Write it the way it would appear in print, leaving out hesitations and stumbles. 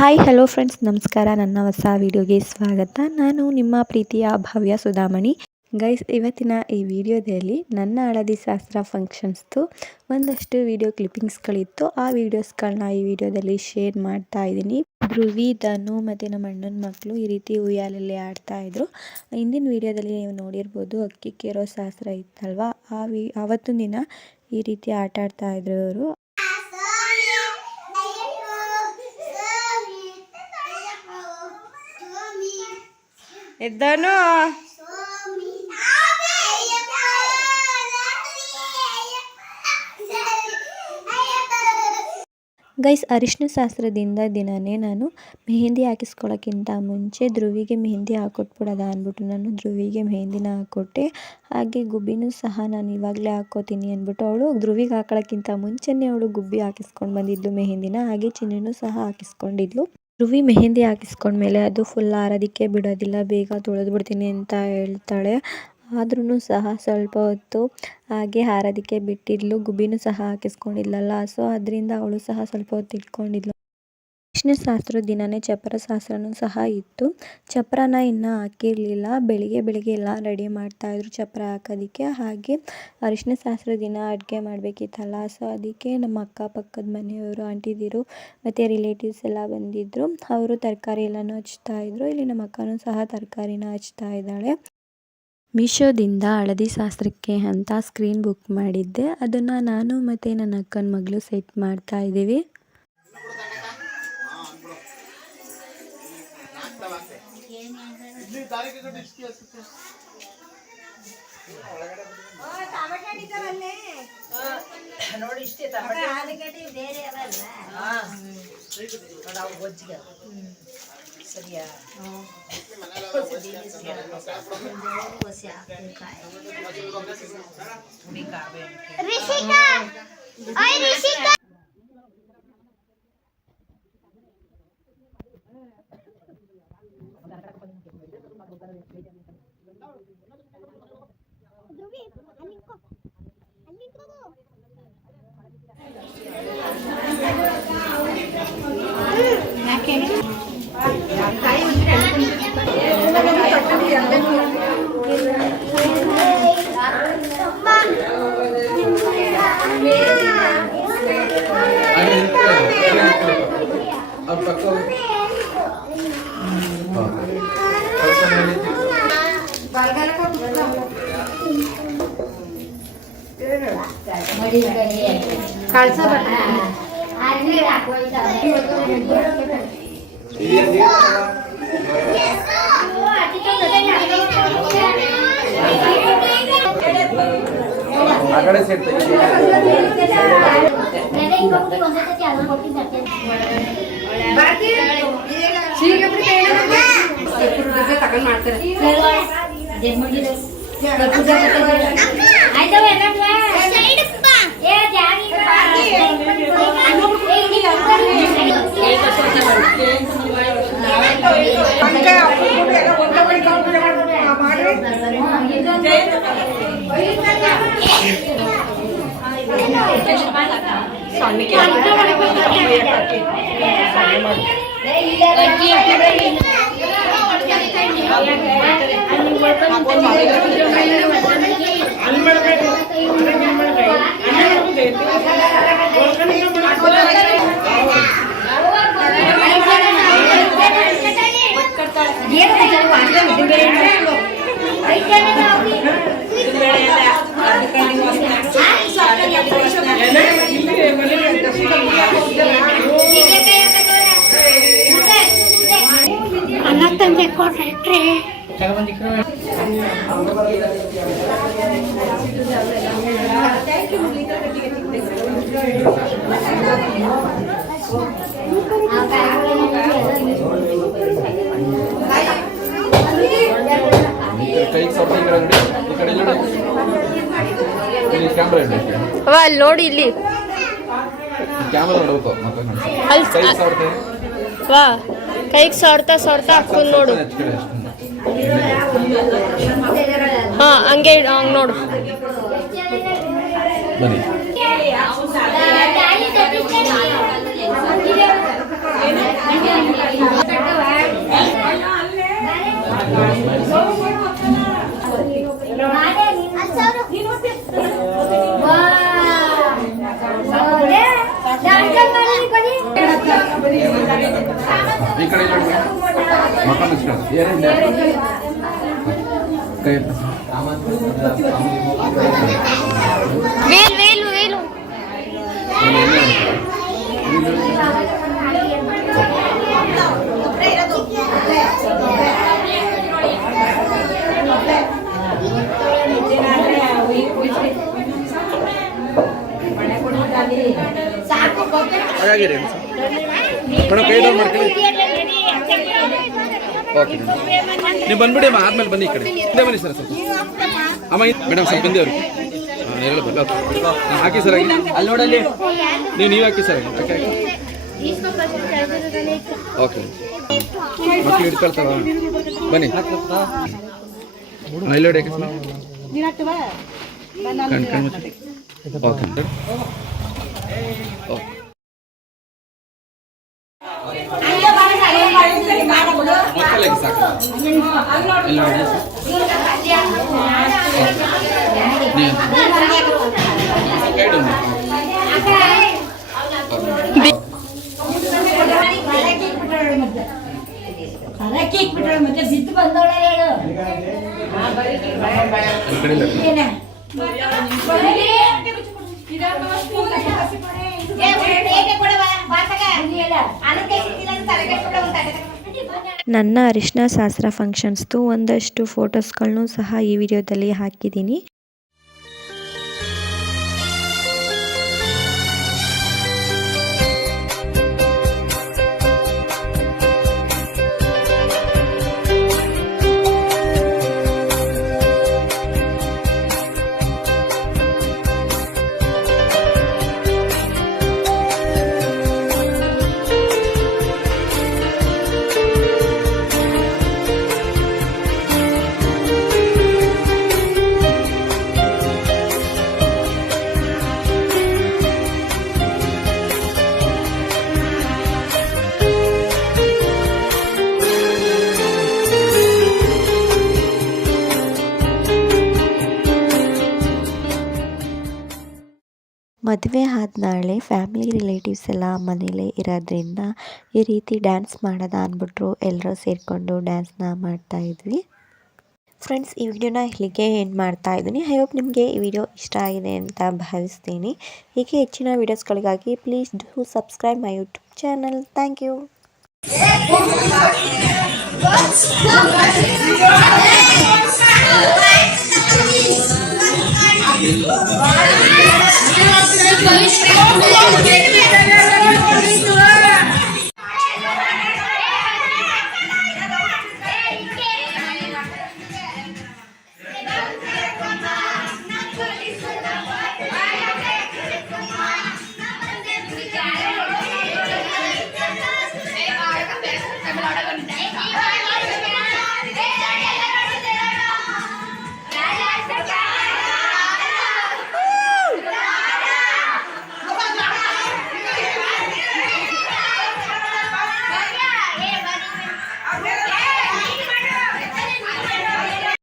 Hi hello friends, ನಮಸ್ಕಾರ. ನನ್ನ ಹೊಸ ವಿಡಿಯೋಗೆ ಸ್ವಾಗತ. ನಾನು ನಿಮ್ಮ ಪ್ರೀತಿಯ ಭವ್ಯ ಸುಧಾಮಣಿ. ಗೈಸ್, ಇವತ್ತಿನ ಈ ವಿಡಿಯೋದಲ್ಲಿ ನನ್ನ ಹಳದಿ ಶಾಸ್ತ್ರ ಫಂಕ್ಷನ್ಸ್ದು ಒಂದಷ್ಟು ವಿಡಿಯೋ ಕ್ಲಿಪ್ಪಿಂಗ್ಸ್ಗಳಿತ್ತು. ಆ ವಿಡಿಯೋಸ್ಗಳನ್ನ ಈ ವಿಡಿಯೋದಲ್ಲಿ ಶೇರ್ ಮಾಡ್ತಾ ಇದ್ದೀನಿ. ಧ್ರುವಿ, ಧನು ಮತ್ತು ನಮ್ಮ ಅಣ್ಣನ ಮಕ್ಕಳು ಈ ರೀತಿ ಉಯ್ಯಾಲಲ್ಲಿ ಆಡ್ತಾಯಿದ್ರು. ಹಿಂದಿನ ವಿಡಿಯೋದಲ್ಲಿ ನೀವು ನೋಡಿರ್ಬೋದು, ಅಕ್ಕಿ ಕೇರೋ ಶಾಸ್ತ್ರ ಇತ್ತಲ್ವ, ಆವತ್ತಿನ ದಿನ ಈ ರೀತಿ ಆಟ ಆಡ್ತಾಯಿದ್ರು ಇವರು. ಎದ್ದನು ಗೈಸ್, ಅರಿಶಿನ ಶಾಸ್ತ್ರದಿಂದ ದಿನವೇ ನಾನು ಮೆಹಂದಿ ಹಾಕಿಸ್ಕೊಳ್ಳೋಕ್ಕಿಂತ ಮುಂಚೆ ಧ್ರುವಿಗೆ ಮೆಹಂದಿ ಹಾಕ್ಕೊಟ್ಬಿಡೋದ ಅಂದ್ಬಿಟ್ಟು ನಾನು ಧ್ರುವಿಗೆ ಮೆಹಂದಿನ ಹಾಕ್ಕೊಟ್ಟೆ. ಹಾಗೆ ಗುಬ್ಬಿನೂ ಸಹ ನಾನು ಇವಾಗಲೇ ಹಾಕ್ಕೋತೀನಿ ಅಂದ್ಬಿಟ್ಟು ಅವಳು ಧ್ರುವಿಗೆ ಹಾಕೊಳ್ಳೋಕ್ಕಿಂತ ಮುಂಚೆನೇ ಅವಳು ಗುಬ್ಬಿ ಹಾಕಿಸ್ಕೊಂಡು ಬಂದಿದ್ಲು ಮೆಹಂದಿನ. ಹಾಗೆ ಚಿನ್ನೂ ಸಹ ಹಾಕಿಸ್ಕೊಂಡಿದ್ಲು. ಧ್ರುವಿ ಮೆಹಂದಿ ಹಾಕಿಸ್ಕೊಂಡ್ಮೇಲೆ ಅದು ಫುಲ್ ಆರೋದಕ್ಕೆ ಬಿಡೋದಿಲ್ಲ, ಬೇಗ ತೊಳೆದ್ಬಿಡ್ತೀನಿ ಅಂತ ಹೇಳ್ತಾಳೆ. ಆದ್ರೂ ಸಹ ಸ್ವಲ್ಪ ಹೊತ್ತು ಹಾಗೆ ಆರೋದಕ್ಕೆ ಬಿಟ್ಟಿದ್ಲು. ಗುಬ್ಬಿನೂ ಸಹ ಹಾಕಿಸ್ಕೊಂಡಿದ್ಲಲ್ಲ, ಸೊ ಅದರಿಂದ ಅವಳು ಸಹ ಸ್ವಲ್ಪ ಹೊತ್ತು ಇಟ್ಕೊಂಡಿದ್ಲು. ಅರಿಶಿನ ಶಾಸ್ತ್ರದ ದಿನವೇ ಚಪ್ಪರ ಶಾಸ್ತ್ರನೂ ಸಹ ಇತ್ತು. ಚಪ್ಪರನ ಇನ್ನೂ ಹಾಕಿರಲಿಲ್ಲ. ಬೆಳಿಗ್ಗೆ ಎಲ್ಲ ರೆಡಿ ಮಾಡ್ತಾಯಿದ್ರು ಚಪ್ಪರ ಹಾಕೋದಕ್ಕೆ. ಹಾಗೆ ಅರಿಶಿನ ಶಾಸ್ತ್ರದ ದಿನ ಅಡುಗೆ ಮಾಡಬೇಕಿತ್ತಲ್ಲ, ಸೊ ಅದಕ್ಕೆ ನಮ್ಮ ಅಕ್ಕಪಕ್ಕದ ಮನೆಯವರು, ಆಂಟಿದಿರು ಮತ್ತು ರಿಲೇಟಿವ್ಸ್ ಎಲ್ಲ ಬಂದಿದ್ದರು. ಅವರು ತರಕಾರಿ ಎಲ್ಲನೂ ಹಚ್ತಾಯಿದ್ರು. ಇಲ್ಲಿ ನಮ್ಮ ಅಕ್ಕನೂ ಸಹ ತರಕಾರಿನ ಹಚ್ತಾ ಇದ್ದಾಳೆ. ಮೀಶೋದಿಂದ ಹಳದಿ ಶಾಸ್ತ್ರಕ್ಕೆ ಅಂತ ಸ್ಕ್ರೀನ್ ಬುಕ್ ಮಾಡಿದ್ದೆ. ಅದನ್ನು ನಾನು ಮತ್ತು ನನ್ನ ಅಕ್ಕನ ಮಗಳು ಸೆಟ್ ಮಾಡ್ತಾ ಇದ್ದೀವಿ. ಸರಿಯಾ ಕಳ್ಸ ಆಗಡೆ ಸೆಟ್ ತಗೊಂಡ್ ಮಾಡ್ತಾರೆ. ಅನ್ನ ತಂದೆ ಕೊಟ್ರೆ ಅಲ್ಲಿ ನೋಡಿ, ಇಲ್ಲಿ ವಾ ಕೈಗೆ ಸಾಡ್ತಾ ಹಾಕ್ಕೊಂಡು ನೋಡು. ಹಾಂ, ಹಂಗೆ ಹಂಗೆ ನೋಡು. ಬನ್ನಿ. ಈ ಕಡೆ ಮಕ್ಕ ಕೈ ಹಾಗಾಗಿರಿ ಮೇಡಮ್ ಕೈ ಡೌನ್ ಮಾಡ್ಕೊಳ್ಳಿ. ಓಕೆ ನೀವು ಬಂದ್ಬಿಡಿ ಅಮ್ಮ, ಆದ್ಮೇಲೆ ಬನ್ನಿ ಈ ಕಡೆ ಹಿಂದೆ ಬನ್ನಿ ಸರ್ ಸ್ವಲ್ಪ ಅಮ್ಮ ಮೇಡಮ್ ಸ್ವಲ್ಪ ಬಂದಿ ಅವ್ರಿಗೆ ಎರಡು ಬರಲಿ. ಓಕೆ ಹಾಕಿ ಸರ್ ಆಗಿ ಅಲ್ಲಿ ನೋಡಲ್ಲಿ ನೀವು ಹಾಕಿ ಸರ್ ಆಗಿ ಓಕೆ ಓಕೆ ಮಕ್ಕಳು ಹಿಡ್ಕೊಳ್ತಾವ ಬನ್ನಿ ಇಲ್ಲಿ ನೋಡಿ ಯಾಕೆ ಕಣ್ ಕಣ್ ಮುಚ್ಚಿ ಓಕೆ ಓಕೆ ಮಕ್ಕಳಿಗೆ ಸಾಕು ಎಲ್ಲ ನನ್ನ ಅರಿಶಿನ ಶಾಸ್ತ್ರ ಫಂಕ್ಷನ್ಸ್ದು ಒಂದಷ್ಟು ಫೋಟೋಸ್ಗಳನ್ನೂ ಸಹ ಈ ವಿಡಿಯೋದಲ್ಲಿ ಹಾಕಿದ್ದೀನಿ. ಮದುವೆ ಆದ ನಾಳೆ ಫ್ಯಾಮಿಲಿ ರಿಲೇಟಿವ್ಸ್ ಎಲ್ಲ ಮನೇಲೇ ಇರೋದ್ರಿಂದ ಈ ರೀತಿ ಡ್ಯಾನ್ಸ್ ಮಾಡೋದ ಅಂದ್ಬಿಟ್ರು ಎಲ್ಲರೂ ಸೇರಿಕೊಂಡು ಡ್ಯಾನ್ಸ್ನ ಮಾಡ್ತಾಯಿದ್ವಿ. ಫ್ರೆಂಡ್ಸ್, ಈ ವಿಡಿಯೋನ ಇಲ್ಲಿಗೆ ಎಂಡ್ ಮಾಡ್ತಾ ಇದ್ದೀನಿ. ಐ ಹೋಪ್ ನಿಮಗೆ ಈ ವಿಡಿಯೋ ಇಷ್ಟ ಆಗಿದೆ ಅಂತ ಭಾವಿಸ್ತೀನಿ. ಹೀಗೆ ಹೆಚ್ಚಿನ ವೀಡಿಯೋಸ್ಗಳಿಗಾಗಿ please do subscribe my YouTube channel. Thank you.